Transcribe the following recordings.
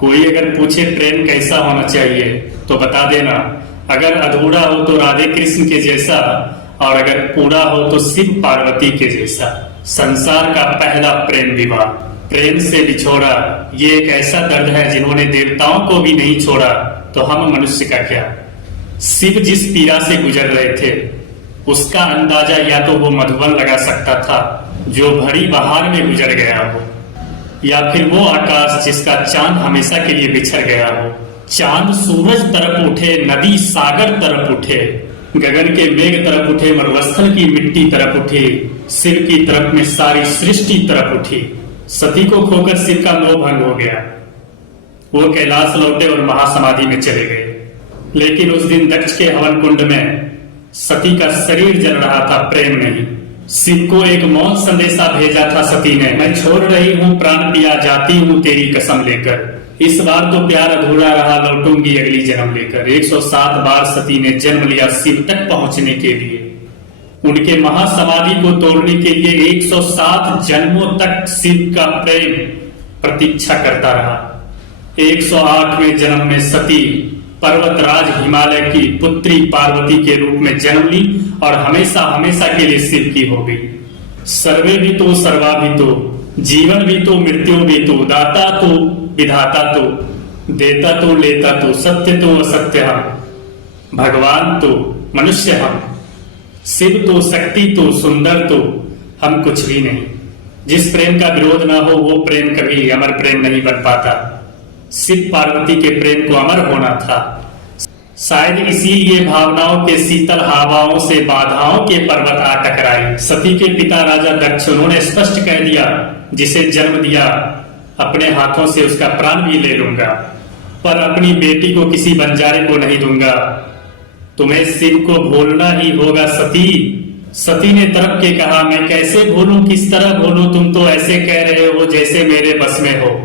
कोई अगर पूछे प्रेम कैसा होना चाहिए तो बता देना, अगर अधूरा हो तो राधे कृष्ण के जैसा, और अगर पूरा हो तो शिव पार्वती के जैसा। संसार का पहला प्रेम विवाह, प्रेम से बिछोड़ा, ये एक ऐसा दर्द है जिन्होंने देवताओं को भी नहीं छोड़ा, तो हम मनुष्य का क्या। शिव जिस पीड़ा से गुजर रहे थे उसका अंदाजा या तो वो मधुबन लगा सकता था जो भरी बहार में गुजर गया हो, या फिर वो आकाश जिसका चांद हमेशा के लिए बिछड़ गया हो। चांद सूरज तरफ उठे, नदी सागर तरफ उठे, गगन के मेघ तरफ उठे, मरुस्थल की मिट्टी तरफ उठी, शिव की तरफ में सारी सृष्टि तरफ उठी। सती को खोकर शिव का मोह भंग हो गया, वो कैलाश लौटे और महासमाधि में चले गए। लेकिन उस दिन दक्ष के हवन कुंड में सती का शरीर जल रहा था, प्रेम नहीं। शिव को एक मौन संदेशा भेजा था सती ने, मैं छोड़ रही हूँ प्राण पिया, जाती हूँ तेरी कसम लेकर। इस बार तो प्यार अधूरा रहा, लौटूंगी अगली जन्म लेकर। 107 बार सती ने जन्म लिया शिव तक पहुंचने के लिए, उनके महासमाधि को तोड़ने के लिए 107 जन्मों तक शिव का प्रेम प्रतीक्षा करता रहा। 108वें जन्म में सती पर्वतराज हिमालय की पुत्री पार्वती के रूप में जन्म ली और हमेशा हमेशा के लिए शिव की हो गई। सर्वे भी तो सर्वा भी तो, जीवन भी तो मृत्यु भी तो, दाता तो विधाता तो, देता तो लेता तो, सत्य तो असत्य हम, भगवान तो मनुष्य हम, शिव तो शक्ति तो सुंदर तो हम कुछ भी नहीं। जिस प्रेम का विरोध ना हो वो प्रेम कभी अमर प्रेम नहीं बन पाता। शिव पार्वती के प्रेम को अमर होना था, शायद इसीलिए भावनाओं के शीतल हवाओं से बाधाओं के पर्वत आ टकराए। सती के पिता राजा दक्ष, उन्होंने स्पष्ट कह दिया, जिसे जन्म दिया अपने हाथों से उसका प्राण भी ले लूंगा, पर अपनी बेटी को किसी बंजारे को नहीं दूंगा। तुम्हें शिव को भूलना ही होगा सती। सती ने तड़प के कहा, मैं कैसे भूलूं, किस तरह भूलूं, तुम तो ऐसे कह रहे हो जैसे मेरे बस में हो।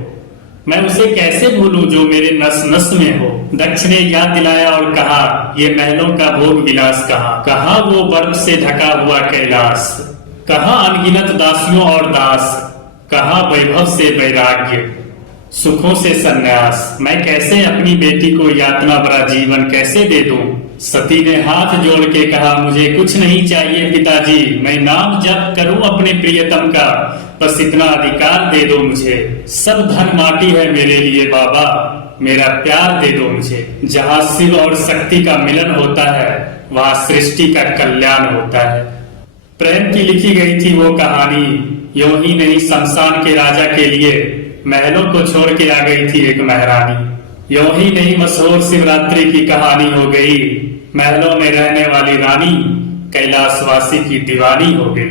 मैं उसे कैसे भूलूं जो मेरे नस नस में हो। दक्ष ने याद दिलाया और कहा, ये महलों का भोग विलास कहाँ, कहाँ वो बर्फ से ढका हुआ कैलाश, कहाँ अनगिनत दासियों और दास, कहाँ वैभव से वैराग्य, सुखों से संन्यास। मैं कैसे अपनी बेटी को यातना भरा जीवन कैसे दे दूं। सती ने हाथ जोड़ के कहा, मुझे कुछ नहीं चाहिए पिताजी, मैं नाम जप करूं अपने प्रियतम का, बस इतना अधिकार दे दो मुझे। सब धन माटी है मेरे लिए बाबा, मेरा प्यार दे दो मुझे। जहाँ शिव और शक्ति का मिलन होता है वहाँ सृष्टि का कल्याण होता है। प्रेम की लिखी गई थी वो कहानी, यूं ही नहीं शमशान के राजा के लिए महलों को छोड़ के आ गई थी एक महारानी। यूं ही नहीं मशहूर शिवरात्रि की कहानी हो गई, महलों में रहने वाली रानी कैलाशवासी की दीवानी हो गई।